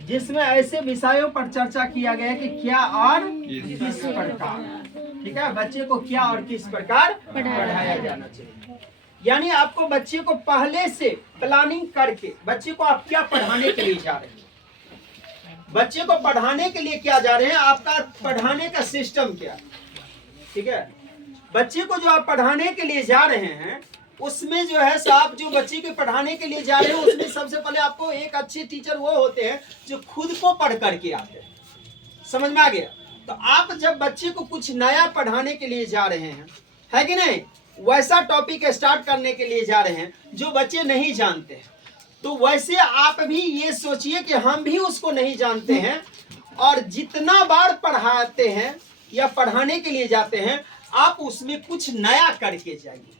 जिसमें ऐसे विषयों पर चर्चा किया गया कि क्या और किस प्रकार, ठीक है, बच्चे को क्या और किस प्रकार पढ़ाया जाना चाहिए। यानी आपको बच्चे को पहले से प्लानिंग करके बच्चे को आप क्या पढ़ाने के लिए जा रहे हैं, बच्चे को पढ़ाने के लिए क्या जा रहे हैं, आपका पढ़ाने का सिस्टम क्या, ठीक है। बच्चे को जो आप पढ़ाने के लिए जा रहे हैं उसमें जो है आप जो बच्चे के पढ़ाने के लिए जा रहे हैं उसमें सबसे पहले आपको एक अच्छे टीचर वो होते हैं जो खुद को पढ़ करके आते हैं, समझ में आ गया। तो आप जब बच्चे को कुछ नया पढ़ाने के लिए जा रहे हैं, है कि नहीं, वैसा टॉपिक स्टार्ट करने के लिए जा रहे हैं जो बच्चे नहीं जानते हैं, तो वैसे आप भी ये सोचिए कि हम भी उसको नहीं जानते हैं और जितना बार पढ़ाते हैं या पढ़ाने के लिए जाते हैं आप उसमें कुछ नया करके जाइए।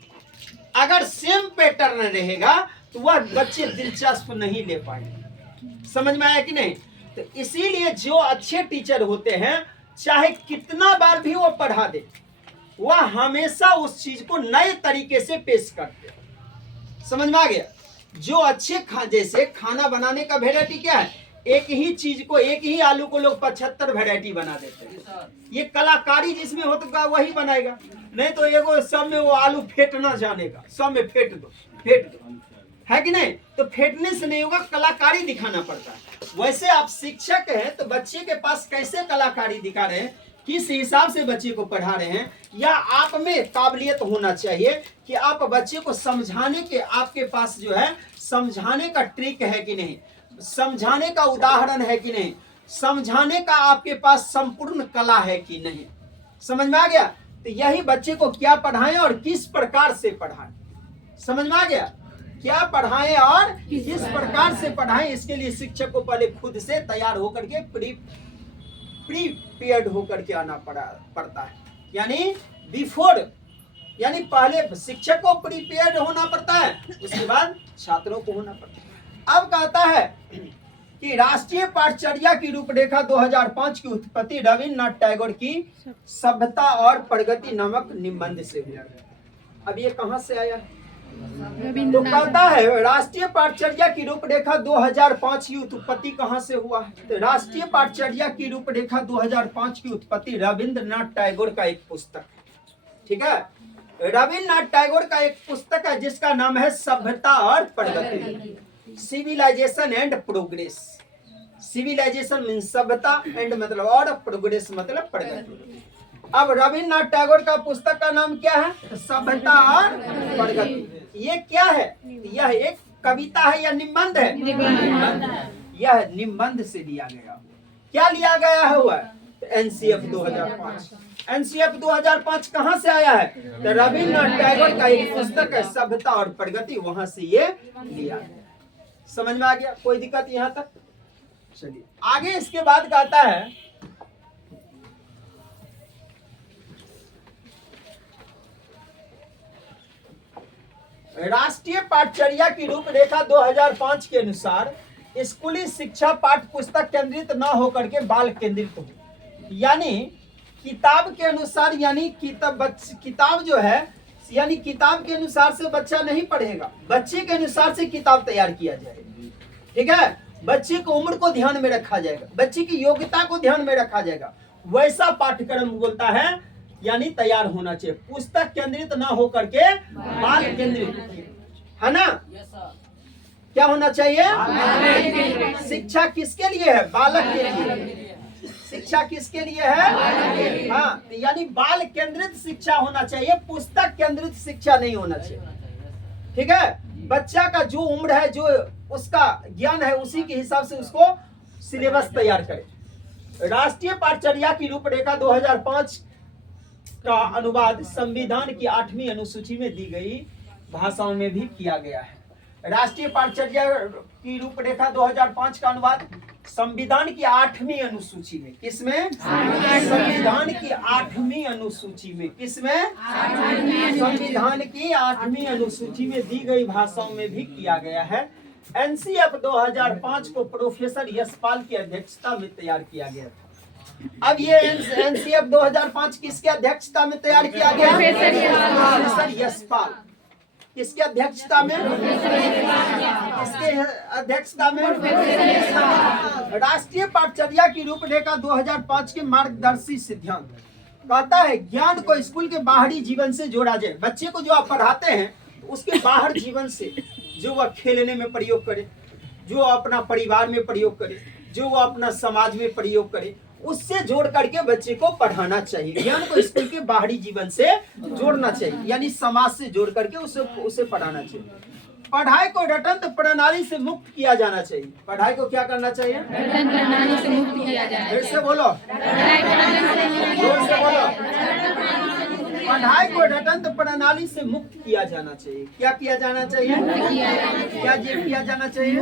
अगर सेम पैटर्न रहेगा तो वह बच्चे दिलचस्प नहीं ले पाएंगे, समझ में आया कि नहीं। तो इसीलिए जो अच्छे टीचर होते हैं चाहे कितना बार भी वो पढ़ा दे वह हमेशा उस चीज को नए तरीके से पेश करते हैं, समझ में आ गया। जो अच्छे जैसे खाना बनाने का वेराइटी क्या है, एक ही चीज को एक ही आलू को लोग 75 वेराइटी बना देते हैं। ये कलाकारी जिसमें होता वही बनाएगा, नहीं तो एगो सब में वो आलू फेंटना जानेगा, सब में फेंट दो, है कि नहीं। तो फेंटने से नहीं होगा, कलाकारी दिखाना पड़ता है। वैसे आप शिक्षक हैं तो बच्चे के पास कैसे कलाकारी दिखा रहे हैं, किस हिसाब से बच्चे को पढ़ा रहे हैं, या आप में काबिलियत होना चाहिए कि आप बच्चे को समझाने के, आपके पास जो है समझाने का ट्रिक है कि नहीं, समझाने का उदाहरण है कि नहीं, समझाने का आपके पास संपूर्ण कला है कि नहीं, समझ में आ गया। तो यही बच्चे को क्या पढ़ाएं और किस प्रकार से पढ़ाएं, समझ में आ गया। क्या पढ़ाएं और किस प्रकार से पढ़ाएं, इसके लिए शिक्षक को पहले खुद से तैयार होकर के प्रीपेयर्ड होकर के आना पड़ता है, यानी बिफोर, यानी पहले शिक्षक को प्रीपेयर्ड होना पड़ता है, उसके बाद छात्रों को होना पड़ता है। अब कहता है कि राष्ट्रीय पाठचर्या की रूपरेखा 2005 की उत्पत्ति रविन्द्रनाथ टैगोर की सभ्यता और प्रगति नामक निबंध से हुई। अब ये कहां से आया है, तो कहता है राष्ट्रीय पाठचर्या की रूपरेखा 2005 की उत्पत्ति कहां से हुआ है। तो राष्ट्रीय पाठचर्या की रूपरेखा 2005 की उत्पत्ति रविन्द्रनाथ टैगोर का एक पुस्तक है, ठीक है। रविन्द्रनाथ टैगोर का एक पुस्तक है जिसका नाम है सभ्यता और प्रगति, civilization and progress. Civilization mean सभ्यता, एंड मतलब और, प्रोग्रेस मतलब प्रगति। अब रविन्द्रनाथ टैगोर का पुस्तक का नाम क्या है, सभ्यता और प्रगति। ये क्या है, यह एक कविता है या निबंध है, यह निबंध से लिया गया। क्या लिया गया है हुआ एनसीएफ 2005। एनसीएफ 2005 कहां से आया है, तो रविन्द्रनाथ टैगोर का एक पुस्तक है सभ्यता और प्रगति, वहां से ये लिया गया। समझ में आ गया, कोई दिक्कत यहां तक। चलिए आगे इसके बाद कहता है राष्ट्रीय पाठचर्या की रूपरेखा 2005 के अनुसार स्कूली शिक्षा पाठ्य पुस्तक केंद्रित न होकर के बाल केंद्रित हो, यानी किताब के अनुसार, यानी किताब जो है, यानी किताब के अनुसार से बच्चा नहीं पढ़ेगा, बच्चे के अनुसार से किताब तैयार किया जाएगा, ठीक है। बच्चे की उम्र को ध्यान में रखा जाएगा, बच्चे की योग्यता को ध्यान में रखा जाएगा, वैसा पाठ्यक्रम बोलता है, यानी तैयार होना चाहिए। पुस्तक केंद्रित ना होकर के बाल केंद्रित, है ना। क्या होना चाहिए, शिक्षा किसके लिए है, बालक के लिए। शिक्षा किसके लिए है, हाँ, यानी बाल केंद्रित शिक्षा होना चाहिए, पुस्तक केंद्रित शिक्षा नहीं होना चाहिए, ठीक है। बच्चा का जो उम्र है, जो उसका ज्ञान है, उसी के हिसाब से उसको सिलेबस तैयार करें। राष्ट्रीय पाठचर्या की रूपरेखा 2005 का अनुवाद संविधान की 8वीं अनुसूची में दी गई भाषाओं में भी किया गया है। राष्ट्रीय पाठचर्या की रूपरेखा 2005 का अनुवाद संविधान की 8वीं अनुसूची में, किसमें, संविधान की 8वीं अनुसूची में, किसमें, संविधान की 8वीं अनुसूची में दी गई भाषाओं में भी किया गया है। एनसीएफ 2005 को प्रोफेसर यशपाल की अध्यक्षता में तैयार किया गया था। अब ये एनसीएफ 2005 किसके अध्यक्षता में तैयार किया गया, प्रोफेसर यशपाल। किसके अध्यक्षता में? किसके अध्यक्षता में? राष्ट्रीय पाठचर्या की रूपरेखा 2005 के मार्गदर्शी सिद्धांत कहता है ज्ञान को स्कूल के बाहरी जीवन से जोड़ा जाए। बच्चे को जो आप पढ़ाते हैं उसके बाहर जीवन से, जो वह खेलने में प्रयोग करे, जो अपना परिवार में प्रयोग करे, जो वो अपना समाज में प्रयोग करे, उससे जोड़ करके बच्चे को पढ़ाना चाहिए। ज्ञान को स्कूल के बाहरी जीवन से जोड़ना चाहिए, यानी समाज से जोड़ करके उसे पढ़ाना चाहिए। पढ़ाई को रटंत प्रणाली से मुक्त किया जाना चाहिए। पढ़ाई को क्या करना चाहिए? रटंत प्रणाली से मुक्त किया जाना फिर से बोलो, जोर से बोलो। पढ़ाई को रटंत प्रणाली से मुक्त किया जाना चाहिए। क्या किया जाना चाहिए? क्या ये किया जाना चाहिए?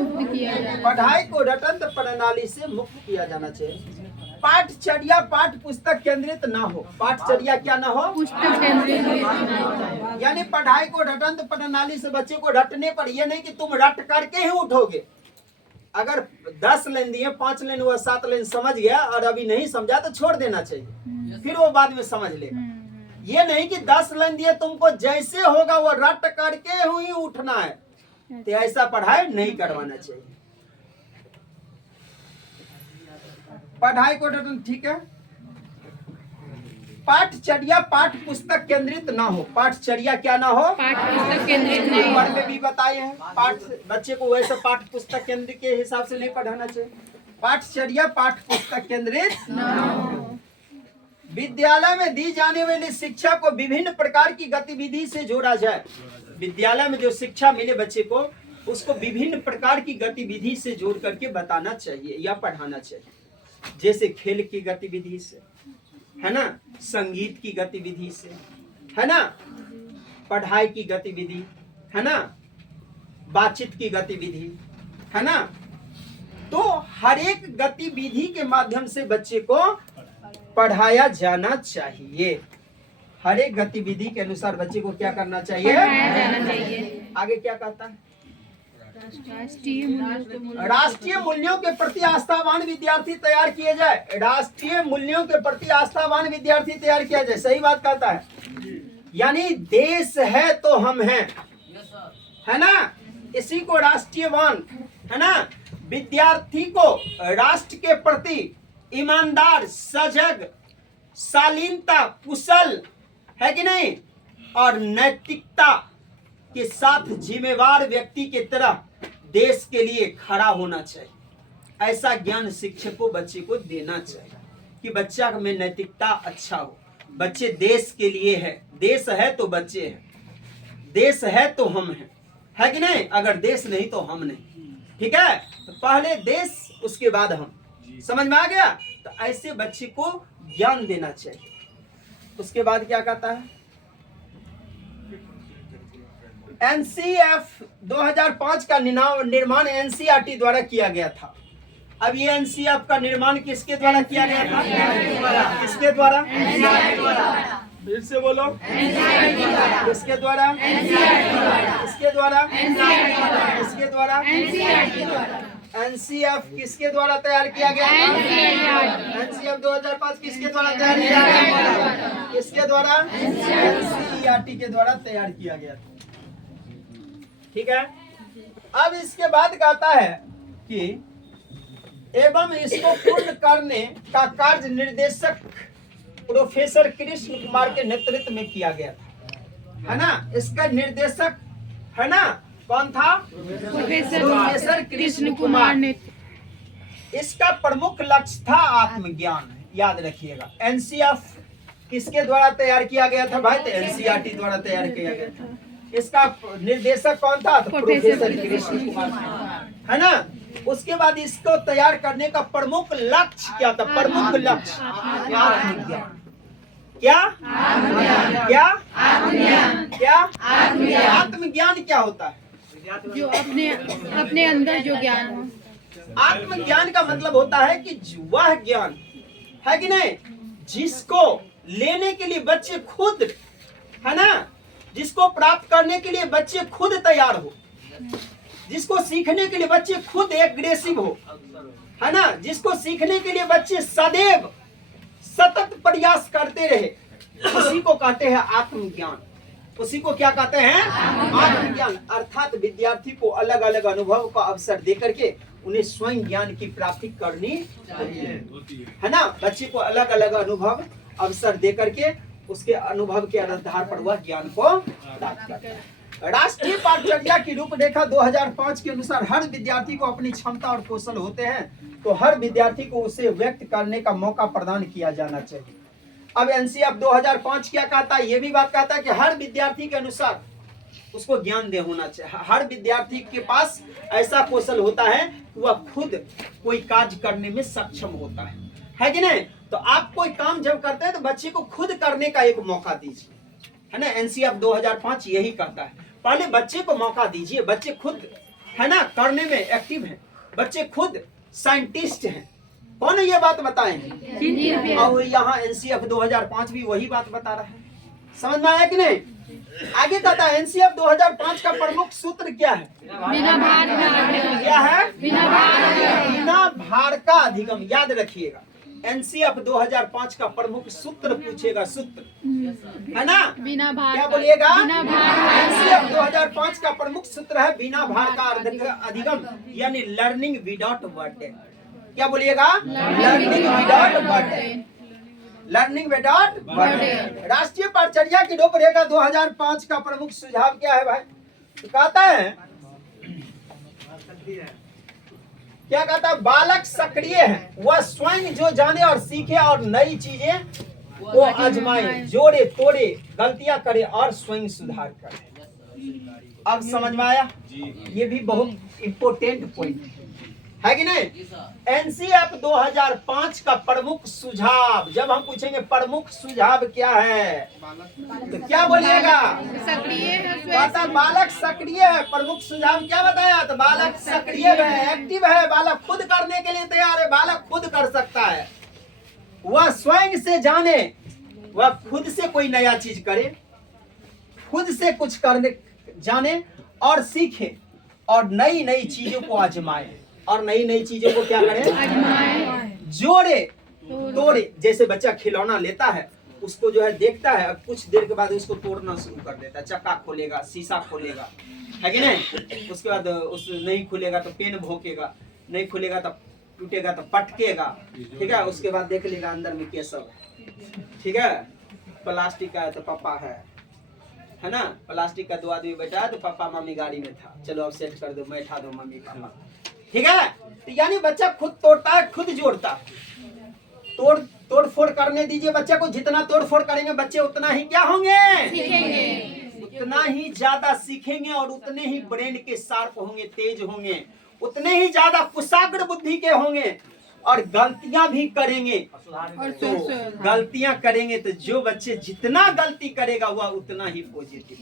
पढ़ाई को रटंत प्रणाली से मुक्त किया जाना चाहिए। पाठचर्या पाठ पुस्तक केंद्रित ना हो। पाठचर्या क्या ना हो? पुस्तक केंद्रित। यानी पढ़ाई को रटंत प्रणाली से बच्चे को रटने पर, यह नहीं कि तुम रट करके ही उठोगे। अगर 10 लाइन दिए, 5 लाइन वह 7 लाइन समझ गया और अभी नहीं समझा तो छोड़ देना चाहिए, फिर वो बाद में समझ लेगा। ये नहीं कि 10 लाइन दिए, तुमको जैसे होगा वो रट करके ही उठना है, तो ऐसा पढ़ाई नहीं करवाना चाहिए। पढ़ाई को ठीक है। पाठचर्या पाठ पुस्तक केंद्रित ना हो। पाठचर्या क्या ना हो? पाठ पुस्तक केंद्रित नहीं। ऊपर में भी बताए हैं, पाठ बच्चे को वैसे पाठ पुस्तक केंद्र के हिसाब से नहीं पढ़ाना चाहिए। पाठचर्या पाठ पुस्तक केंद्रित ना हो। विद्यालय में दी जाने वाली शिक्षा को विभिन्न प्रकार की गतिविधि से जोड़ा जाए। विद्यालय में जो शिक्षा मिले बच्चे को, उसको विभिन्न प्रकार की गतिविधि से जोड़ करके बताना चाहिए या पढ़ाना चाहिए। जैसे खेल की गतिविधि से, है ना, संगीत की गतिविधि से, है ना, पढ़ाई की गतिविधि, है ना, बातचीत की गतिविधि, है ना। तो हर एक गतिविधि के माध्यम से बच्चे को पढ़ाया जाना चाहिए। हर एक गतिविधि के अनुसार बच्चे को क्या करना चाहिए? पढ़ाया जाना चाहिए। आगे क्या कहता है? राष्ट्रीय मूल्यों के प्रति आस्थावान विद्यार्थी तैयार किए जाए। राष्ट्रीय मूल्यों के प्रति आस्थावान विद्यार्थी तैयार किया जाए। सही बात कहता है। यानी देश है तो हम हैं, है ना, इसी को राष्ट्रीयवान, है ना। विद्यार्थी को राष्ट्र के प्रति ईमानदार, सजग, शालीनता, कुशल, है कि नहीं, और नैतिकता के साथ जिम्मेवार व्यक्ति की तरह देश के लिए खड़ा होना चाहिए। ऐसा ज्ञान शिक्षक को बच्चे को देना चाहिए कि बच्चा में नैतिकता अच्छा हो। बच्चे देश के लिए है, देश है तो बच्चे हैं, देश है तो हम हैं, है कि नहीं। अगर देश नहीं तो हम नहीं, ठीक है। तो पहले देश, उसके बाद हम। समझ में आ गया? तो ऐसे बच्चे को ज्ञान देना चाहिए। उसके बाद क्या कहता है? एनसीएफ 2005 का निर्माण एनसीईआरटी द्वारा किया गया था। अब ये एनसीएफ का निर्माण किसके द्वारा किया गया था? किसके द्वारा? फिर से बोलो, किसके द्वारा? किसके द्वारा? किसके द्वारा? एनसीएफ किसके द्वारा तैयार किया गया? एनसीएफ 2005 किसके द्वारा तैयार किया गया? किसके द्वारा? एनसीईआरटी के द्वारा तैयार किया गया था। ठीक है। अब इसके बाद कहता है कि एवं इसको पूर्ण करने का कार्य निर्देशक प्रोफेसर कृष्ण कुमार के नेतृत्व में किया गया था, है ना। इसका निर्देशक, है ना, कौन था? प्रोफेसर कृष्ण कुमार ने। इसका प्रमुख लक्ष्य था आत्मज्ञान। याद रखिएगा, एनसीएफ किसके द्वारा तैयार किया गया था भाई? तो एनसीईआरटी द्वारा तैयार किया गया था। इसका निर्देशक कौन था? तो प्रोफेसर कृष्ण कुमार, है ना। उसके बाद इसको तैयार करने का प्रमुख लक्ष्य क्या था? प्रमुख लक्ष्य आत्मज्ञान। क्या? क्या? क्या? आत्मज्ञान क्या होता है? जो अपने अंदर जो ज्ञान हो। आत्मज्ञान का मतलब होता है कि वह ज्ञान, है कि नहीं, जिसको लेने के लिए बच्चे खुद, है ना, जिसको प्राप्त करने के लिए बच्चे खुद तैयार हो, जिसको सीखने के लिए बच्चे खुद एग्रेसिव हो, है ना, जिसको सीखने के लिए बच्चे सदैव सतत प्रयास करते रहे, उसी को कहते हैं आत्मज्ञान। उसी को क्या कहते हैं? आत्मज्ञान। अर्थात विद्यार्थी को अलग अलग अनुभव का अवसर दे करके उन्हें स्वयं ज्ञान की प्राप्ति करनी है ना। बच्चे को अलग अलग अनुभव अवसर दे करके उसके अनुभव के आधार पर वह ज्ञान को प्राप्त करता है। राष्ट्रीय पाठ्यचर्या की रूपरेखा 2005 के अनुसार हर विद्यार्थी को अपनी क्षमता और कौशल होते हैं, तो हर विद्यार्थी को उसे व्यक्त करने का मौका प्रदान किया जाना चाहिए। अब एनसीएफ 2005 क्या कहता है? ये भी बात कहता है कि हर विद्यार्थी के अनुसार उसको ज्ञान दे होना चाहिए। हर विद्यार्थी के पास ऐसा कौशल होता है कि वह खुद कोई कार्य करने में सक्षम होता है कि नहीं? तो आप कोई काम जब करते हैं तो बच्चे को खुद करने का एक मौका दीजिए, है ना। एनसीएफ 2005 यही कहता है, पहले बच्चे को मौका दीजिए। बच्चे खुद, है ना, करने में एक्टिव हैं, बच्चे खुद साइंटिस्ट हैं। कौन ये बात बताएं? और यहाँ एनसीएफ 2005 भी वही बात बता रहा है। समझ में आया कि नहीं? आगे कहता है एनसीएफ 2005 का प्रमुख सूत्र क्या है? बिना भार का। क्या है? बिना भार का अधिगम। याद रखिएगा, एनसीएफ 2005 का प्रमुख सूत्र पूछेगा, सूत्र, है ना। बिना भार क्या बोलिएगा? एनसीएफ 2005 का प्रमुख सूत्र है बिना भार का अधिगम, यानी लर्निंग विदाउट बर्डन। क्या बोलिएगा? Learning without burden. Learning without burden. राष्ट्रीय पाठ्यचर्या की रूपरेखा 2005 का प्रमुख सुझाव क्या है भाई? तो कहता है, क्या कहता है? बालक सक्रिय है, वह स्वयं जो जाने और सीखे और नई चीजें को आजमाए, जोड़े तोड़े, गलतियां करे और स्वयं सुधार करे। अब समझ में आया? ये भी बहुत इम्पोर्टेंट पॉइंट है कि नहीं? एनसीएफ 2005 का प्रमुख सुझाव, जब हम पूछेंगे प्रमुख सुझाव क्या है तो क्या बोलिएगा? सक्रिय है, कहता बालक सक्रिय है। प्रमुख सुझाव क्या बताया? तो बालक सक्रिय है, एक्टिव है, बालक खुद करने के लिए तैयार है, बालक खुद कर सकता है, वह स्वयं से जाने, वह खुद से कोई नया चीज करे, खुद से कुछ करने जाने और सीखे और नई नई चीजों को आजमाए, और नई नई चीजों को क्या करें? जोड़े तोड़े। जैसे बच्चा खिलौना लेता है, उसको जो है देखता है, और कुछ देर के बाद उसको तोड़ना शुरू कर देता है। चक्का खोलेगा, शीशा खोलेगा, है कि नहीं? उसके बाद उस नहीं खुलेगा तो पेन भोंकेगा, नहीं खुलेगा तो टूटेगा तो पटकेगा, ठीक है। उसके बाद देख लेगा अंदर में क्या सब है, ठीक है। प्लास्टिक का है तो पापा है ना। प्लास्टिक का 2 आदमी बैठा है तो पापा मम्मी गाड़ी में था, चलो अब सेट कर दो, बैठा दो मम्मी पापा, ठीक है। तो यानी बच्चा खुद तोड़ता है, खुद जोड़ता है। तोड़ फोड़ करने दीजिए बच्चे को। जितना तोड़ फोड़ करेंगे बच्चे उतना ही क्या होंगे? सीखेंगे। उतना ही ज्यादा सीखेंगे और उतने ही ब्रेन के शार्प होंगे, तेज होंगे, उतने ही ज्यादा कुशाग्र बुद्धि के होंगे, और गलतियां भी करेंगे। तो गलतियां करेंगे तो जो बच्चे जितना गलती करेगा वह उतना ही पॉजिटिव,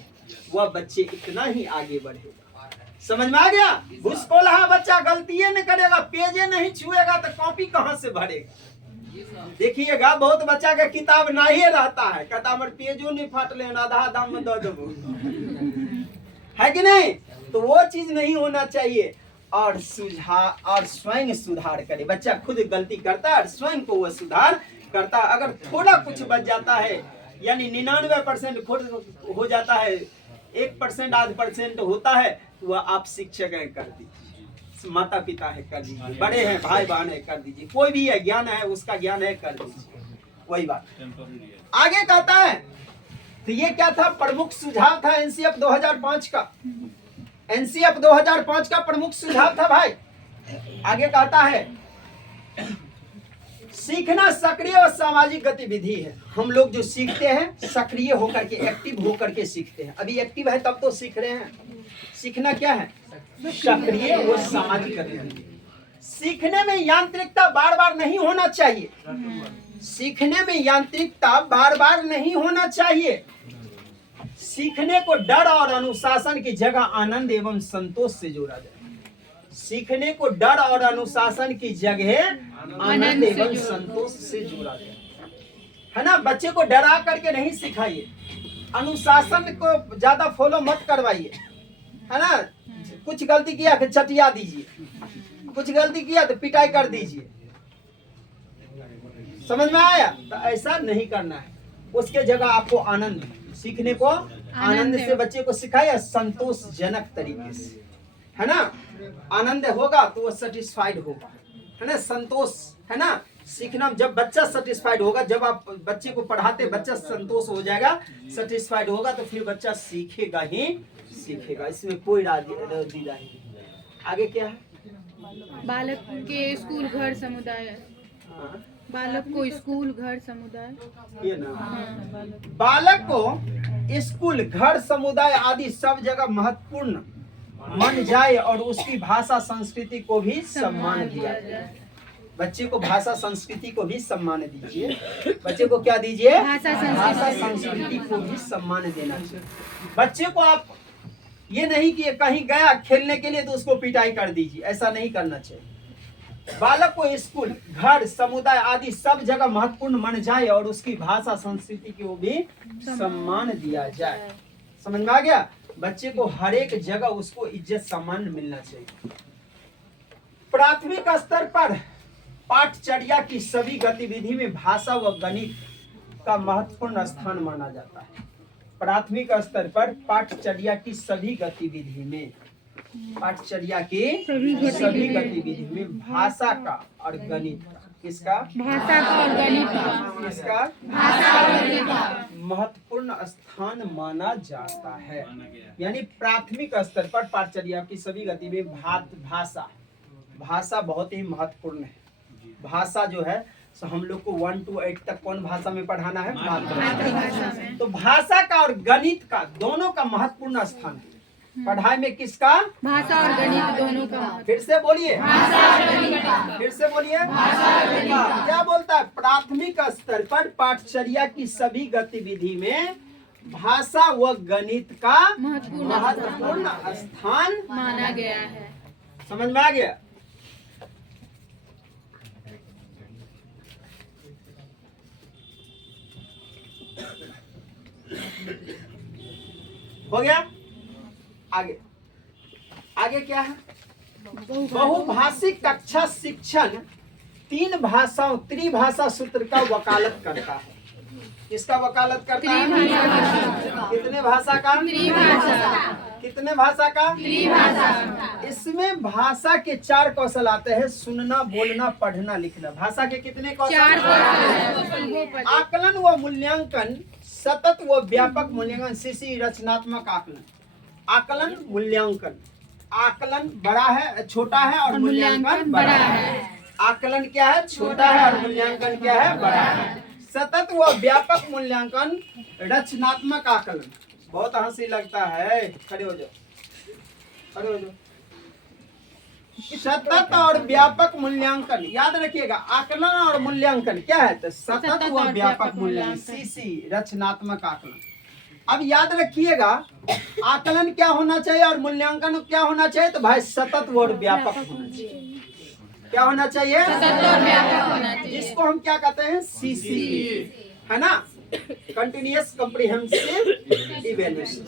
वह बच्चे इतना ही आगे बढ़ेगा। समझ में आ गया? घुसखोर बच्चा गलतियां नहीं करेगा, पेजे नहीं छुएगा तो कॉपी कहाँ से भरेगा? देखिएगा बहुत बच्चा का किताब ना ही रहता है, कहता हमारे पेजो नहीं फाटले, आधा दाम में दे देबो, है कि नहीं? तो वो चीज नहीं होना चाहिए। और स्वयं सुधार करे। बच्चा खुद गलती करता है और स्वयं को वो सुधार करता है। अगर थोड़ा कुछ बच जाता है, यानी 99% खुद हो जाता है, 1% आध % होता है, तो वह आप शिक्षक है कर दीजिए, माता पिता है कर दीजिए, बड़े हैं भाई बहन है कर दीजिए, कोई भी है ज्ञान है उसका ज्ञान है कर दीजिए। वही बात आगे कहता है। तो ये क्या था? प्रमुख सुझाव था एनसीएफ 2005 का। एनसीएफ 2005 का प्रमुख सुझाव था भाई। आगे कहता है सीखना सक्रिय और सामाजिक गतिविधि है। हम लोग जो सीखते हैं सक्रिय होकर के, एक्टिव होकर के सीखते हैं। अभी एक्टिव है तब तो सीख रहे हैं। सीखना क्या है? सक्रिय और सामाजिक गतिविधि। सीखने में यांत्रिकता बार बार नहीं होना चाहिए। सीखने में यांत्रिकता बार बार नहीं होना चाहिए। सीखने को डर और अनुशासन की जगह आनंद एवं संतोष से जोड़ा जाए। सीखने को डर और अनुशासन की जगह आनंद एवं संतोष से जोड़ा जाए, है ना। बच्चे को डरा करके नहीं सिखाइए, अनुशासन को ज्यादा फॉलो मत करवाइए, है ना। कुछ गलती किया तो चटिया दीजिए, कुछ गलती किया तो पिटाई कर दीजिए। समझ में आया? तो ऐसा नहीं करना है। उसके जगह आपको आनंद, सीखने को आनंद से बच्चे को सिखाया संतोषजनक तरीके से, है ना। आनंद होगा तो वो सेटिस्फाइड होगा, है ना। संतोष, है ना। सीखना, जब बच्चा सेटिस्फाइड होगा, जब आप बच्चे को पढ़ाते बच्चा संतोष हो जाएगा, सेटिस्फाइड होगा, तो फिर बच्चा सीखेगा ही सीखेगा। इसमें कोई राजीदा नहीं। आगे क्या है? बालक के स्कूल घर समुदाय। हाँ, बालक को स्कूल घर समुदाय। ये ना, बालक को स्कूल घर समुदाय आदि सब जगह महत्वपूर्ण मन जाए और उसकी भाषा संस्कृति को भी सम्मान दिया जाए। बच्चे को भाषा संस्कृति को भी सम्मान दीजिए। बच्चे को क्या दीजिए? भाषा संस्कृति को भी सम्मान देना चाहिए। बच्चे को आप ये नहीं कि कहीं गया खेलने के लिए तो उसको पिटाई कर दीजिए, ऐसा नहीं करना चाहिए। बालक को स्कूल घर समुदाय आदि सब जगह महत्वपूर्ण मन जाए और उसकी भाषा संस्कृति को भी सम्मान दिया जाए। समझ में आ गया? बच्चे को हर एक जगह उसको इज्जत सम्मान मिलना चाहिए। प्राथमिक स्तर पर पाठचर्या की सभी गतिविधि में भाषा व गणित का महत्वपूर्ण स्थान माना जाता है। प्राथमिक स्तर पर पाठचर्या की सभी गतिविधि में, पाठचर्या की सभी गतिविधि में भाषा का और गणित का, किसका? भाषा का और गणित का, किसका? भाषा और गणित का महत्वपूर्ण स्थान माना जाता है। यानी प्राथमिक स्तर पर पाठचर्या की सभी गतिविधि में भाषा बहुत ही महत्वपूर्ण है। भाषा जो है, तो हम लोग को 1 to 8 तक कौन भाषा में पढ़ाना है? मातृभाषा में। तो भाषा का और गणित का दोनों का महत्वपूर्ण स्थान है पढ़ाई में। किसका? भाषा और गणित दोनों का। फिर से बोलिए, भाषा और गणित का। फिर से बोलिए, भाषा और गणित का। क्या बोलता है? प्राथमिक स्तर पर पाठचर्या की सभी गतिविधि में भाषा व गणित का महत्वपूर्ण स्थान माना गया है। समझ में आ गया? हो गया? आगे आगे क्या है? बहुभाषिक कक्षा शिक्षण 3 भाषाओं त्रिभाषा सूत्र का वकालत करता है। किसका वकालत करता है? कितने भाषा का? कितने भाषा का? इसमें भाषा के 4 कौशल आते हैं, सुनना, बोलना, पढ़ना, लिखना। भाषा के कितने कौशल? आकलन व मूल्यांकन, सतत व व्यापक मूल्यांकन, सीसी रचनात्मक आकलन। आकलन, मूल्यांकन। आकलन बड़ा है, छोटा है, और मूल्यांकन बड़ा है। आकलन क्या है? छोटा है, और मूल्यांकन क्या है? बड़ा है। सतत व व्यापक मूल्यांकन, रचनात्मक आकलन। बहुत हंसी लगता है, खड़े हो जाओ, खड़े हो जाओ। सतत और व्यापक मूल्यांकन, याद रखिएगा। आकलन और मूल्यांकन क्या है? तो सतत व व्यापक मूल्यांकन, सीसी रचनात्मक आकलन। अब याद रखिएगा, आकलन क्या होना चाहिए और मूल्यांकन क्या होना चाहिए? तो भाई सतत व व्यापक होना चाहिए। क्या होना चाहिए? सतत और व्यापक होना चाहिए। जिसको हम क्या कहते हैं? सीसी, है ना, कंटिन्यूअस कॉम्प्रिहेंसिव इवैल्यूएशन,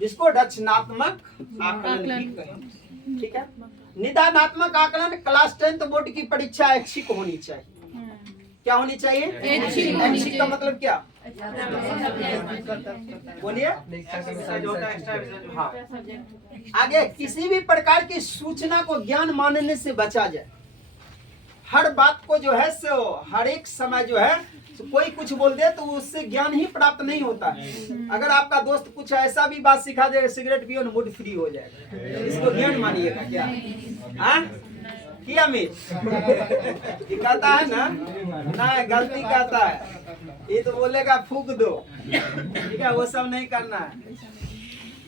जिसको रचनात्मक आकलन भी कहें। ठीक है। निदानात्मक आकलन क्लास 10th बोर्ड की परीक्षा ऐच्छिक होनी चाहिए। क्या होनी चाहिए? ऐच्छिक का मतलब क्या? बोलिए। हाँ। आगे, किसी भी प्रकार की सूचना को ज्ञान मानने से बचा जाए। हर बात को जो है सो हर एक समय जो है कोई कुछ बोल दे तो उससे ज्ञान ही प्राप्त नहीं होता है। अगर आपका दोस्त कुछ ऐसा भी बात सिखा देगा, सिगरेट पियो, मूड फ्री हो जाएगा, इसको ज्ञान मानिएगा क्या? हाँ किया मैं कहता है ना, गलती कहता है, ये तो बोलेगा फूक दो, ठीक है, वो सब नहीं करना है।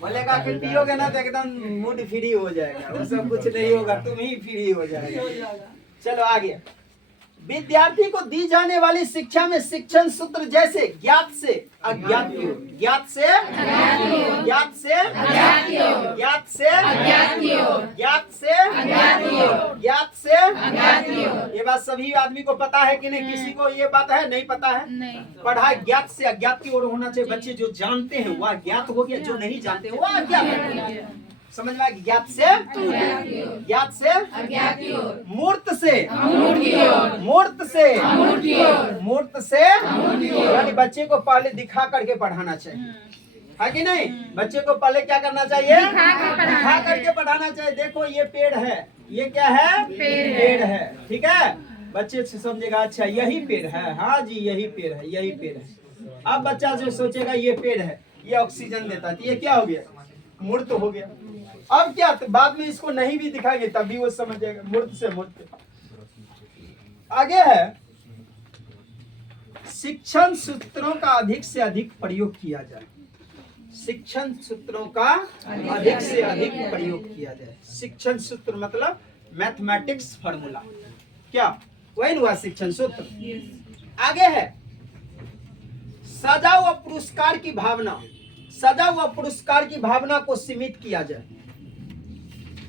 बोलेगा फिर पियोगे ना तो एकदम मूड फ्री हो जाएगा, वो सब कुछ नहीं होगा, तुम ही फ्री हो जाएगा। चलो आगे। विद्यार्थी को दी जाने वाली शिक्षा में शिक्षण सूत्र जैसे ज्ञात से अज्ञात की ओर, ज्ञात से ज्ञात से ज्ञात से ज्ञात से ज्ञात से, ये बात सभी आदमी को पता है कि नहीं? किसी को ये बात है? नहीं पता है। पढ़ाई ज्ञात से अज्ञात की ओर होना चाहिए। बच्चे जो जानते हैं वह ज्ञात हो गया, जो नहीं जानते हैं वह अज्ञात हो गया। समझ में आया? ज्ञात से ज्ञात से मूर्त से मूर्त से मूर्त से, यानी बच्चे को पहले दिखा करके पढ़ाना चाहिए। है कि नहीं? बच्चे को पहले क्या करना चाहिए? दिखा करके पढ़ाना चाहिए। देखो ये पेड़ है, ये क्या है? पेड़ है। ठीक है, बच्चे से समझेगा अच्छा यही पेड़ है, हाँ जी यही पेड़ है, यही पेड़ है। अब बच्चा जो सोचेगा ये पेड़ है, ये ऑक्सीजन देता है, तो ये क्या हो गया? मूर्त हो गया। अब क्या, तो बाद में इसको नहीं भी दिखाएंगे तब भी वो समझ जाएगा, मूर्त से मूर्त। आगे है, शिक्षण सूत्रों का अधिक से अधिक प्रयोग किया जाए। शिक्षण सूत्रों का अधिक से अधिक प्रयोग किया जाए। शिक्षण सूत्र मतलब मैथमेटिक्स फार्मूला, क्या वही हुआ शिक्षण सूत्र। आगे है, सजा व पुरस्कार की भावना। सजा व पुरस्कार की भावना को सीमित किया जाए।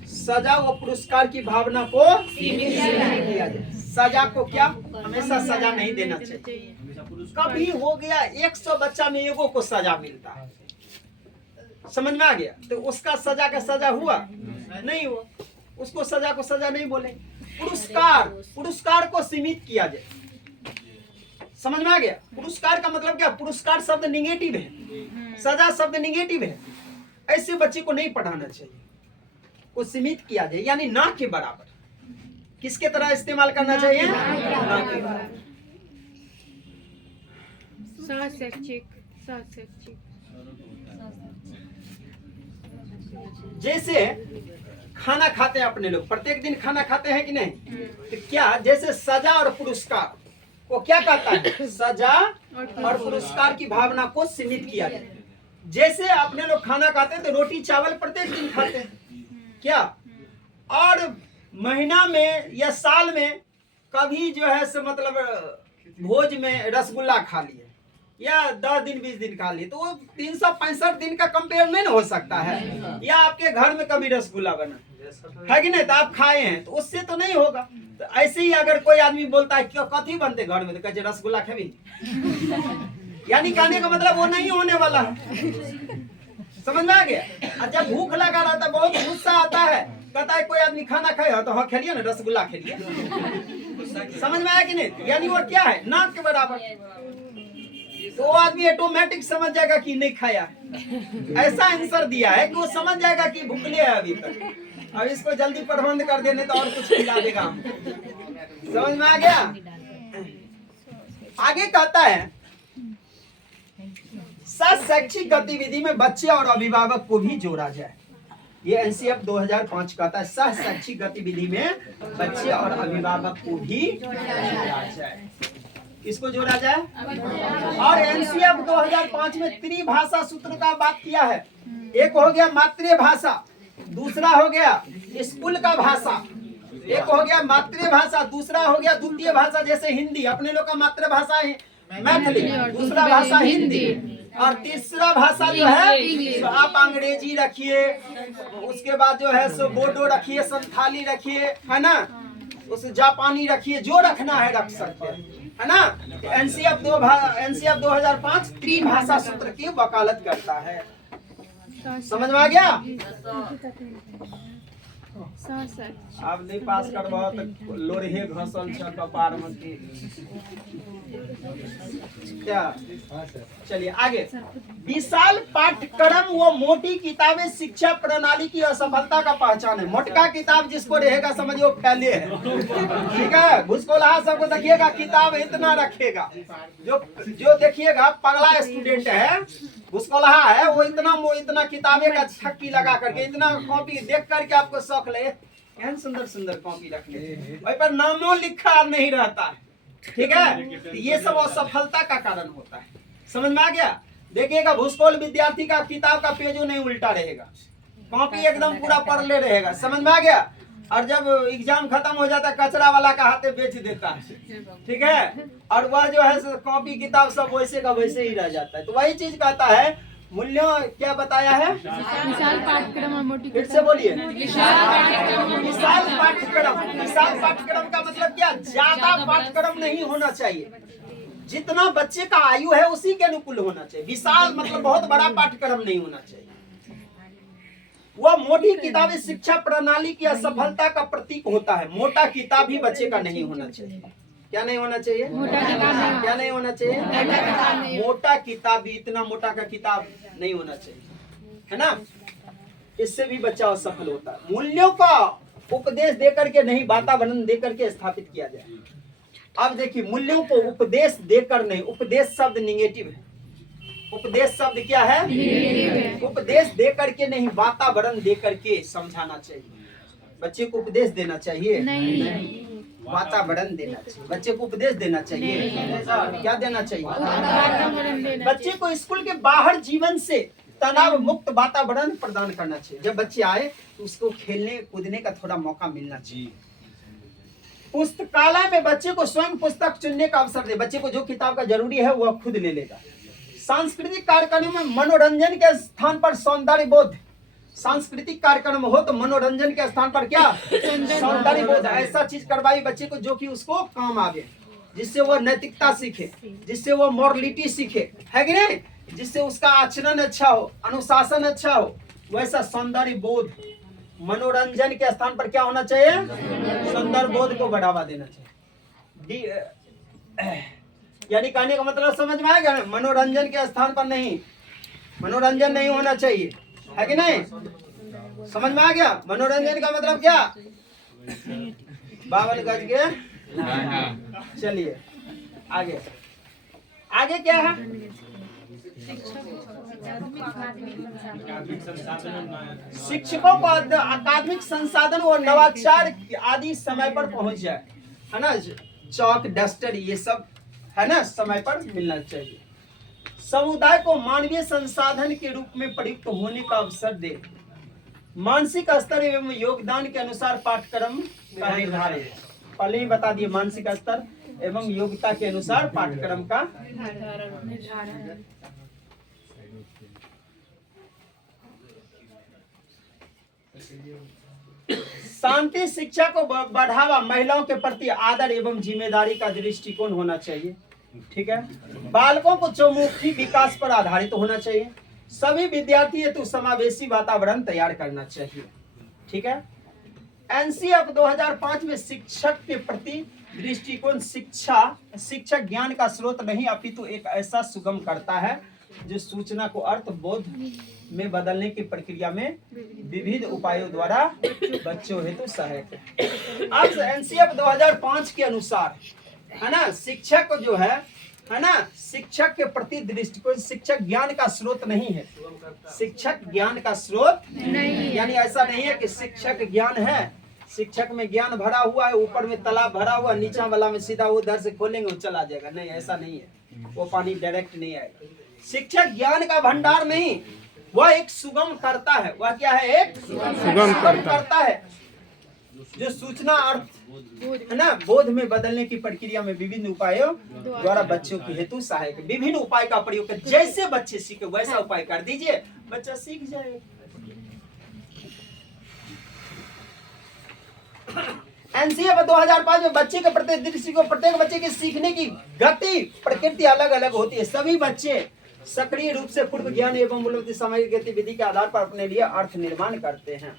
सजा व पुरस्कार की भावना को सीमित किया जाए। सजा को क्या, हमेशा सजा नहीं देना चाहिए। कभी हो गया 100 बच्चा में एगो को सजा मिलता है, समझ में आ गया, तो उसका सजा का सजा हुआ नहीं हुआ, उसको सजा को सजा नहीं बोले। पुरस्कार, पुरस्कार को सीमित किया जाए। समझ में आ गया? पुरस्कार का मतलब क्या? पुरस्कार शब्द निगेटिव है, सजा शब्द निगेटिव है। ऐसे बच्चे को नहीं पढ़ाना चाहिए, को सीमित किया जाए, यानी ना के बराबर। किसके तरह इस्तेमाल करना चाहिए? ना के बराबर। जैसे खाना खाते हैं अपने लोग, प्रत्येक दिन खाना खाते हैं कि नहीं? तो क्या जैसे सजा और पुरस्कार को क्या कहता है? सजा और पुरस्कार की भावना को सीमित किया जाए। जैसे अपने लोग खाना खाते हैं तो रोटी चावल प्रत्येक दिन खाते हैं, क्या, और महीना में या साल में कभी जो है से मतलब भोज में रसगुल्ला खा लिए, या 10 दिन 20 दिन खा लिए, तो वो 365 दिन का कंपेयर नहीं हो सकता है। या आपके घर में कभी रसगुल्ला बना है कि नहीं, तो आप खाए हैं, तो उससे तो नहीं होगा। तो ऐसे ही अगर कोई आदमी बोलता है क्यों कथी बनते घर में, तो कहते रसगुल्ला खाबी, यानी कहने का मतलब वो नहीं होने वाला है। समझ में आ गया? और जब भूख लगा रहता है, बहुत गुस्सा आता है, कहता है कोई आदमी खाना खाए तो हाँ खेलिए ना, रसगुल्ला खेलिए। समझ में आया कि नहीं? यानी वो क्या है? नाक के बराबर। तो वो आदमी ऑटोमेटिक समझ जाएगा कि नहीं खाया। ऐसा आंसर दिया है कि वो समझ जाएगा कि भूखले है अभी तक, अब इसको जल्दी प्रबंध कर देने तो और कुछ खिला देगा। समझ में आ गया? आगे कहता है, शैक्षिक गतिविधि में बच्चे और अभिभावक को भी जोड़ा जाए। ये एनसीएफ 2005 कहता है, सह शैक्षिक गतिविधि में बच्चे और अभिभावक को भी जोड़ा जाए। किसको जोड़ा जाए? और एनसीएफ 2005 में त्रिभाषा सूत्र का बात किया है। एक हो गया मातृभाषा, दूसरा हो गया स्कूल का भाषा, एक हो गया मातृभाषा, दूसरा हो गया द्वितीय भाषा जैसे हिंदी, अपने लोग का मातृभाषा है मैथिली, दूसरा भाषा हिंदी, और तीसरा भाषा जो है तो आप अंग्रेजी रखिए, उसके बाद जो है सो बोडो रखिए, संथाली रखिए, है ना, उस जापानी रखिए, जो रखना है रख सकते हैं, है ना। एनसीएफ 2005 त्रिभाषा सूत्र की वकालत करता है। समझ में आ गया? आप नहीं पास करबो तो लोरहे घसल छ कपार में के क्या। चलिए आगे, विशाल पाठ्यक्रम वो मोटी किताबें शिक्षा प्रणाली की असफलता का पहचान है। मोटका किताब जिसको रहेगा समझिए फैले है, ठीक है। घुसखोरहा सबको देखिएगा किताब इतना रखेगा, जो देखिएगा पगला स्टूडेंट है, घुसखोरहा है, वो इतना किताबें का छक्की लगा करके, इतना कॉपी देख करके आपको शौक ले, सुंदर सुंदर कॉपी रख ले, वही पर नामों लिखा नहीं रहता है, ठीक है। तो ये सब असफलता का कारण होता है। समझ में आ गया? देखिएगा भूसकोल विद्यार्थी का किताब का पेजो नहीं उल्टा रहेगा, कॉपी एकदम पूरा पढ़ले रहेगा। समझ में आ गया? और जब एग्जाम खत्म हो जाता है कचरा वाला का हाथे बेच देता है, ठीक है, और वह जो है कॉपी किताब सब वैसे का वैसे ही रह जाता है। तो वही चीज कहता है, मूल्य क्या बताया है? विशाल पाठ्यक्रम और मोटी, फिर से बोलिए, विशाल पाठ्यक्रम। विशाल पाठ्यक्रम का मतलब क्या? ज्यादा पाठ्यक्रम नहीं होना चाहिए, जितना बच्चे का आयु है उसी के अनुकूल होना चाहिए। विशाल मतलब बहुत बड़ा पाठ्यक्रम नहीं होना चाहिए। वह मोटी किताबें शिक्षा प्रणाली की असफलता का प्रतीक होता है। मोटा किताब भी बच्चे का नहीं होना चाहिए। क्या नहीं होना चाहिए? मोटा किताब नहीं। क्या नहीं होना चाहिए? मोटा किताब नहीं। मोटा किताब भी, इतना मोटा का किताब नहीं होना चाहिए, है ना। इससे भी बच्चा असफल होता है। मूल्यों का उपदेश दे करके नहीं, वातावरण दे करके स्थापित किया जाए। अब देखिए, मूल्यों को उपदेश देकर नहीं, उपदेश शब्द निगेटिव है। उपदेश शब्द क्या है? निगेटिव है। उपदेश दे करके नहीं, वातावरण दे करके समझाना चाहिए। बच्चे को उपदेश देना चाहिए? नहीं। वातावरण देना चाहिए। बच्चे को उपदेश देना चाहिए? क्या देना चाहिए? वातावरण देना बच्चे को स्कूल के बाहर जीवन से तनाव मुक्त वातावरण प्रदान करना चाहिए। जब बच्चे आए तो उसको खेलने कूदने का थोड़ा मौका मिलना चाहिए। पुस्तकालय में बच्चे को स्वयं पुस्तक चुनने का अवसर दे। बच्चे को जो किताब का जरूरी है वह खुद ले लेगा। सांस्कृतिक कार्यक्रमों में मनोरंजन के स्थान पर सौंदर्य बोध। सांस्कृतिक कार्यक्रम हो तो मनोरंजन के स्थान पर क्या? सौंदर्य बोध। ऐसा चीज करवाई बच्चे को जो कि उसको काम आवे, जिससे वो नैतिकता सीखे, जिससे वो मॉरलिटी सीखे, है कि नहीं, जिससे उसका आचरण अच्छा हो, अनुशासन अच्छा हो। वैसा सौंदर्य बोध मनोरंजन के स्थान पर क्या होना चाहिए? सौंदर्य बोध को बढ़ावा देना चाहिए। यानी कहने का मतलब समझ में आएगा? मनोरंजन के स्थान पर नहीं, मनोरंजन नहीं होना चाहिए, है कि नहीं? समझ में आ गया? मनोरंजन का मतलब क्या? 52 गज के। चलिए आगे, आगे क्या है? शिक्षकों को अकादमिक संसाधन और नवाचार आदि समय पर पहुंच जाए, है ना। चौक डस्टर ये सब, है ना, समय पर मिलना चाहिए। समुदाय को मानवीय संसाधन के रूप में प्रयुक्त होने का अवसर दे। मानसिक स्तर एवं योगदान के अनुसार पाठ्यक्रम का निर्धारण। पहले ही बता दिए, मानसिक स्तर एवं योग्यता के अनुसार पाठ्यक्रम का निर्धारण। शांति शिक्षा को बढ़ावा, महिलाओं के प्रति आदर एवं जिम्मेदारी का दृष्टिकोण होना चाहिए। ठीक है। बालकों को चौमुखी विकास पर आधारित होना चाहिए। सभी विद्यार्थी हेतु समावेशी वातावरण तैयार करना चाहिए। ठीक है। एनसीएफ 2005 में शिक्षक के प्रति दृष्टिकोण, शिक्षक ज्ञान का स्रोत नहीं अपितु एक ऐसा सुगम करता है जो सूचना को अर्थ बोध में बदलने की प्रक्रिया में विविध उपायों द्वारा बच्चों हेतु सहायक है। अब एनसीएफ 2005 के अनुसार, है ना, शिक्षक जो है ना, शिक्षक के प्रति दृष्टिकोण, शिक्षक ज्ञान का स्रोत नहीं है। शिक्षक ज्ञान का स्रोत नहीं, यानी ऐसा नहीं है कि शिक्षक ज्ञान है, शिक्षक में ज्ञान भरा हुआ है, ऊपर में तालाब भरा हुआ, नीचा वाला में सीधा उधर से खोलेंगे वो चला जाएगा। नहीं, ऐसा नहीं है, वो पानी डायरेक्ट नहीं आएगा। शिक्षक ज्ञान का भंडार नहीं, वह एक सुगम करता है। वह क्या है? एक सुगम करता है जो सूचना अर्थ, है ना, बोध में बदलने की प्रक्रिया में विभिन्न उपायों द्वारा बच्चों की हेतु सहायक। विभिन्न उपाय का प्रयोग कर, जैसे बच्चे सीखे वैसा उपाय कर दीजिए, बच्चा सीख जाएगा। एनसीएफ 2005 में बच्चे के प्रत्येक दृष्टिकोण, प्रत्येक बच्चे के सीखने की गति प्रकृति अलग अलग होती है। सभी बच्चे सक्रिय रूप से पूर्व ज्ञान एवं मूलभूत सामाजिक गतिविधि के आधार पर अपने लिए अर्थ निर्माण करते हैं।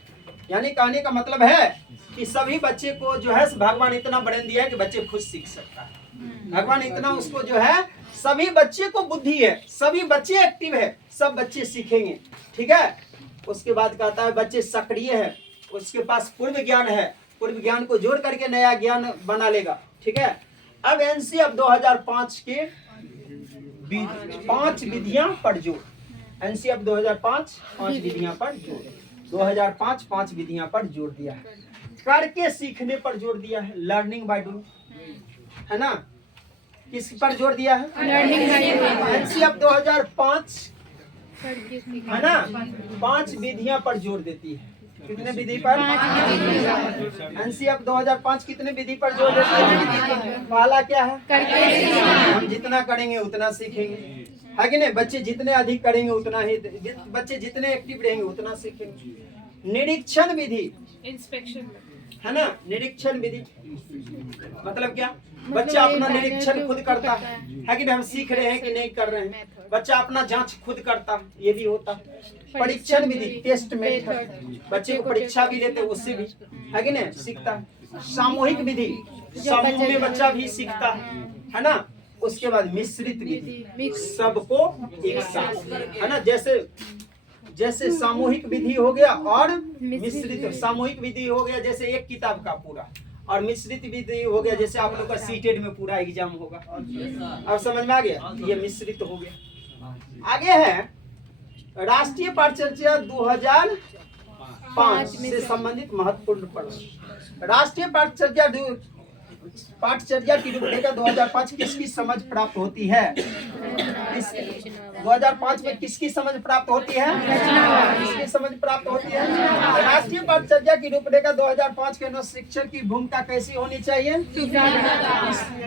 यानी कहने का मतलब है कि सभी बच्चे को जो है भगवान इतना बढ़ा दिया है कि बच्चे खुद सीख सकता है। भगवान इतना उसको जो है, सभी बच्चे को बुद्धि है, सभी बच्चे एक्टिव है, सब बच्चे सीखेंगे। ठीक है। उसके बाद कहता है बच्चे सक्रिय है, उसके पास पूर्व ज्ञान है, पूर्व ज्ञान को जोड़ करके नया ज्ञान बना लेगा। ठीक है। अब एनसीएफ 2005 के 5 विधियां पर जोर। एनसीएफ 2005 5 विधियां पर जोर। 2005 5 विधियां पर जोर दिया है। करके सीखने पर जोर दिया है, लर्निंग बाय डूइंग, है ना। किस पर जोर दिया है? Learning by doing. एनसीएफ 2005 है ना, 5 विधियां पर जोर देती है। कितने विधि पर? एनसीएफ 2005 कितने विधि पर जोर देती है? पहला क्या है? हम जितना करेंगे उतना सीखेंगे, है कि नहीं। बच्चे जितने अधिक करेंगे उतना ही, बच्चे जितने एक्टिव रहेंगे उतना सीखेंगे। निरीक्षण विधि, इंस्पेक्शन, है ना। निरीक्षण विधि मतलब क्या? बच्चा अपना निरीक्षण खुद करता है कि नहीं, हम सीख रहे हैं कि नहीं कर रहे हैं। बच्चा अपना जांच खुद करता, ये भी होता। परीक्षण विधि, टेस्ट मेथड, बच्चे को परीक्षा भी लेते, उससे भी, है कि नहीं, सीखता। सामूहिक विधि, समूह में बच्चा भी सीखता है ना। उसके बाद मिश्रित विधि, सबको एक साथ, है ना। जैसे सामूहिक विधि हो गया और मिश्रित। सामूहिक विधि हो गया जैसे एक किताब का पूरा, और मिश्रित विधि हो गया जैसे आप लोग का सीटेड में पूरा एग्जाम होगा। अब समझ में आ गया, ये मिश्रित हो गया। आगे है राष्ट्रीय पाठचर्या 2005 से संबंधित महत्वपूर्ण प्रश्न। राष्ट्रीय पाठचर्या की रूपरेखा 2005 किसकी समझ प्राप्त होती है? 2005 में किसकी समझ प्राप्त होती है? किसकी समझ प्राप्त होती है? राष्ट्रीय पाठचर्या की रूपरेखा 2005 के अनुसार शिक्षक की भूमिका कैसी होनी चाहिए?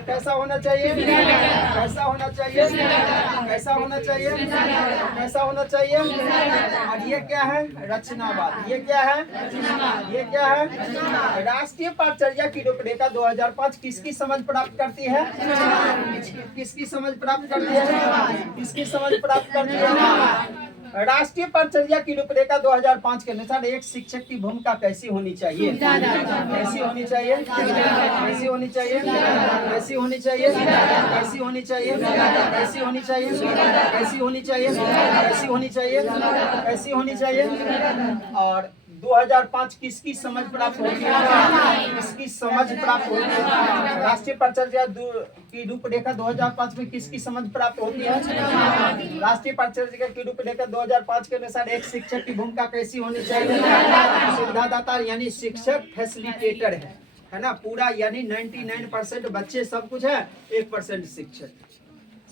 कैसा होना चाहिए? कैसा होना चाहिए? कैसा होना चाहिए? कैसा होना चाहिए? और ये क्या है? रचनावाद। ये क्या है? ये क्या है? राष्ट्रीय पाठचर्या की रूपरेखा 2005 किसकी समझ प्राप्त करती है? किसकी समझ प्राप्त करती है? किसकी समझ प्राप्त करती है? राष्ट्रीय पाठचर्या की रूपरेखा 2005 के अनुसार एक शिक्षक की भूमिका कैसी होनी चाहिए? कैसी होनी चाहिए? कैसी होनी चाहिए? कैसी होनी चाहिए? कैसी होनी चाहिए? कैसी होनी चाहिए? कैसी होनी चाहिए? कैसी होनी चाहिए? कैसी होनी चाहिए? और 2005 किसकी समझ प्राप्त होती है? किसकी समझ प्राप्त होती है? राष्ट्रीय पाठचर्या की रूपरेखा 2005 में किसकी समझ प्राप्त होती है? राष्ट्रीय पाठचर्या की रूपरेखा 2005 के अनुसार एक शिक्षक की भूमिका कैसी होनी चाहिए? सुविधादाता, यानी शिक्षक फैसिलिटेटर है ना पूरा, यानी 99% बच्चे सब कुछ है, 1% शिक्षक।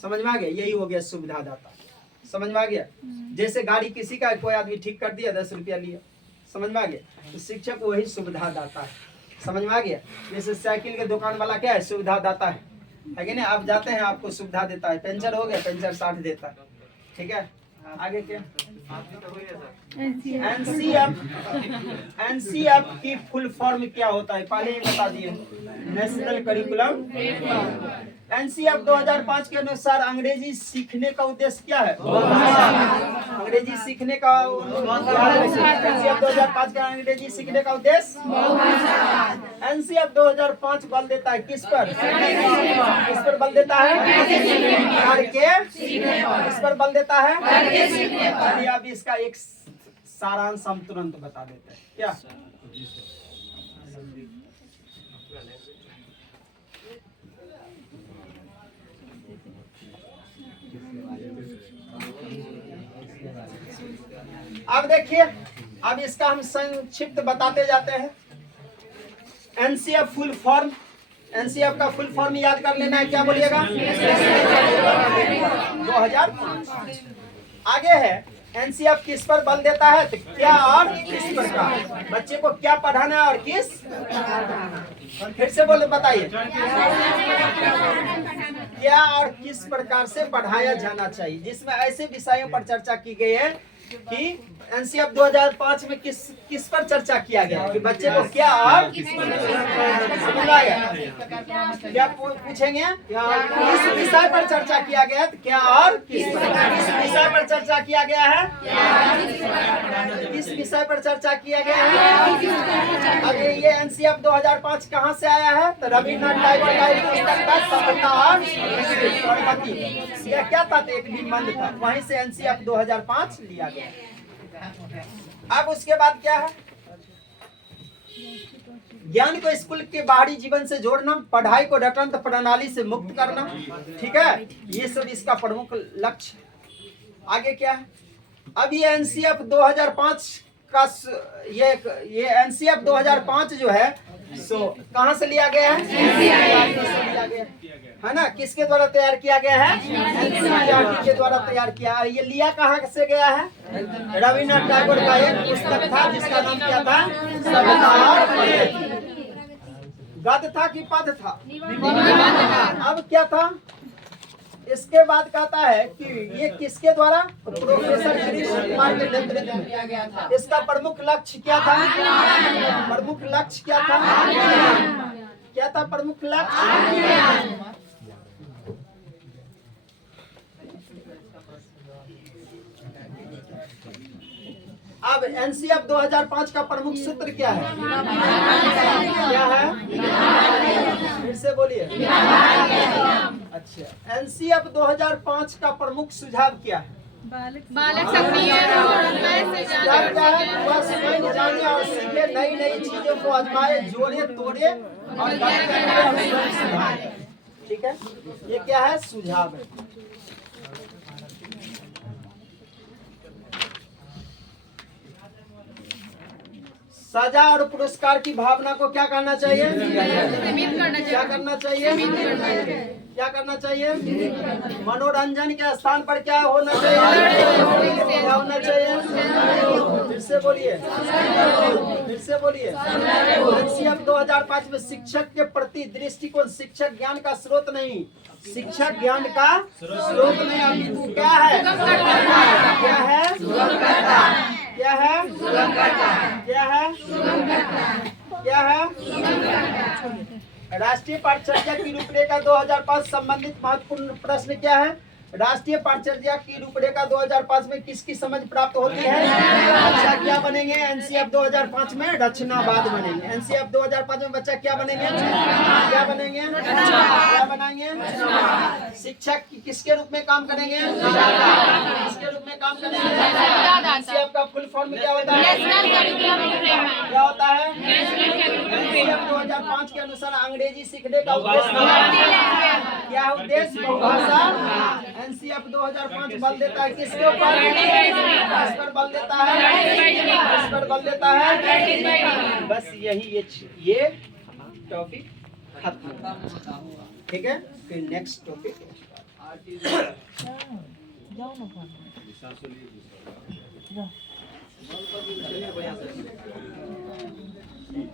समझ में आ गया? यही हो गया सुविधादाता। समझ में आ गया? जैसे गाड़ी किसी का कोई आदमी ठीक कर दिया, 10 रुपया लिया। समझ में आ गया? तो शिक्षक वही सुविधादाता है। समझ में आ गया? जैसे साइकिल के दुकान वाला क्या है? सुविधादाता है कि नहीं? आप जाते हैं, आपको सुविधा देता है। पंचर हो गया, पंचर 60 देता है। ठीक है, आगे क्या? एनसीएफ की फुल फॉर्म क्या होता है? पहले ही बता दिए, नेशनल करिकुलम। एनसीएफ 2005 के अनुसार अंग्रेजी सीखने का उद्देश्य क्या है? अंग्रेजी सीखने का एनसीएफ 2005 का अंग्रेजी सीखने का उद्देश्य। एनसीएफ 2005 बल देता है किस पर? किस पर बल देता है? किस पर बल देता है? चलिए अब इसका एक सारांश हम तुरंत बता देते हैं। क्या? अब देखिए, अब इसका हम संक्षिप्त बताते जाते हैं। एनसीएफ फुल फॉर्म, एनसीएफ का फुल फॉर्म याद कर लेना है। क्या बोलिएगा? 2005। आगे है एनसीएफ किस पर बल देता है? तो क्या और किस प्रकार बच्चे को क्या पढ़ाना है और किस? फिर से बोले, बताइए। क्या और किस प्रकार से पढ़ाया जाना चाहिए, जिसमें ऐसे विषयों पर चर्चा की गई है कि एनसीएफ 2005 में किस पर चर्चा किया गया कि बच्चे को क्या और किस पर क्या पूछेंगे? किस विषय पर चर्चा किया गया? तो क्या और किस विषय पर चर्चा किया गया है? किस विषय पर चर्चा किया गया है? अब ये एनसीएफ 2005 कहाँ से आया है? तो रविन्द्रनाथ टैगोर का एक पुस्तक था, सभ्यता और संस्कृति। यह क्या था? एक निबंध था, वहीं से एनसीएफ 2005 लिया गया। अब उसके बाद क्या है? ज्ञान को स्कूल के बाहरी जीवन से जोड़ना, पढ़ाई को रटंत प्रणाली से मुक्त करना। ठीक है, ये सब इसका प्रमुख लक्ष्य। आगे क्या है? अब ये एनसीएफ 2005 का ये एनसीएफ 2005 जो है सो कहाँ से लिया गया है? लिया गया है ना। किसके द्वारा तैयार किया गया है? एनसीईआरटी के द्वारा तैयार किया है। ये लिया कहाँ से गया है? रविन्द्रनाथ टैगोर का एक पुस्तक था जिसका नाम क्या था? सभ्यता और गद्य था कि पद था? अब क्या था? इसके बाद कहता है कि ये किसके द्वारा? प्रोफेसर कृष्ण कुमार के नेतृत्व में। इसका प्रमुख लक्ष्य क्या था? प्रमुख लक्ष्य क्या था? क्या था प्रमुख लक्ष्य? अब एनसीएफ 2005 का प्रमुख सूत्र क्या है? क्या है? फिर से बोलिए। अच्छा, एनसीएफ 2005 का प्रमुख सुझाव क्या है? बालक सक्रिय सुझाव क्या है? वह स्वयं जाने और सीखे, नई नई चीजों को आजमाए, जोड़े तोड़े और गलत करके स्वयं सुधारे। ठीक है, ये क्या है? सुझाव है। सजा और पुरस्कार की भावना को क्या करना चाहिए? सीमित करना क्या करना चाहिए? क्या करना चाहिए? मनोरंजन के स्थान पर क्या होना चाहिए? क्या होना चाहिए? फिर से बोलिए। फिर से बोलिए। एनसीएफ 2005 में शिक्षक के प्रति दृष्टिकोण, शिक्षक ज्ञान का स्रोत नहीं, शिक्षक ज्ञान का स्रोत नहीं, अपितु क्या है? क्या है? क्या है? क्या है? क्या है? राष्ट्रीय पाठ्यचर्या की रूपरेखा 2005 संबंधित महत्वपूर्ण प्रश्न क्या है? राष्ट्रीय पाठ्यचर्या की रूपरेखा 2005 में किसकी समझ प्राप्त होती है? बच्चा क्या बनेंगे? एनसीएफ 2005 में रचनावाद बनेंगे। एनसीएफ 2005 में बच्चा क्या बनेंगे? क्या बनेंगे? क्या बनाएंगे? शिक्षक किसके रूप में काम करेंगे? किसके रूप में काम करेंगे? एनसीएफ का फुल फॉर्म क्या होता है? क्या होता है? एनसीएफ 2005 के अनुसार अंग्रेजी सीखने का उद्देश्य क्या है? उद्देश्य बहुभाषा। एनसीएफ 2005 बल देता है किसके ऊपर? किस पर बल देता है? किस पर बल देता है? बस यही ये टॉपिक खत्म। ठीक है, फिर नेक्स्ट टॉपिक। जाओ ना।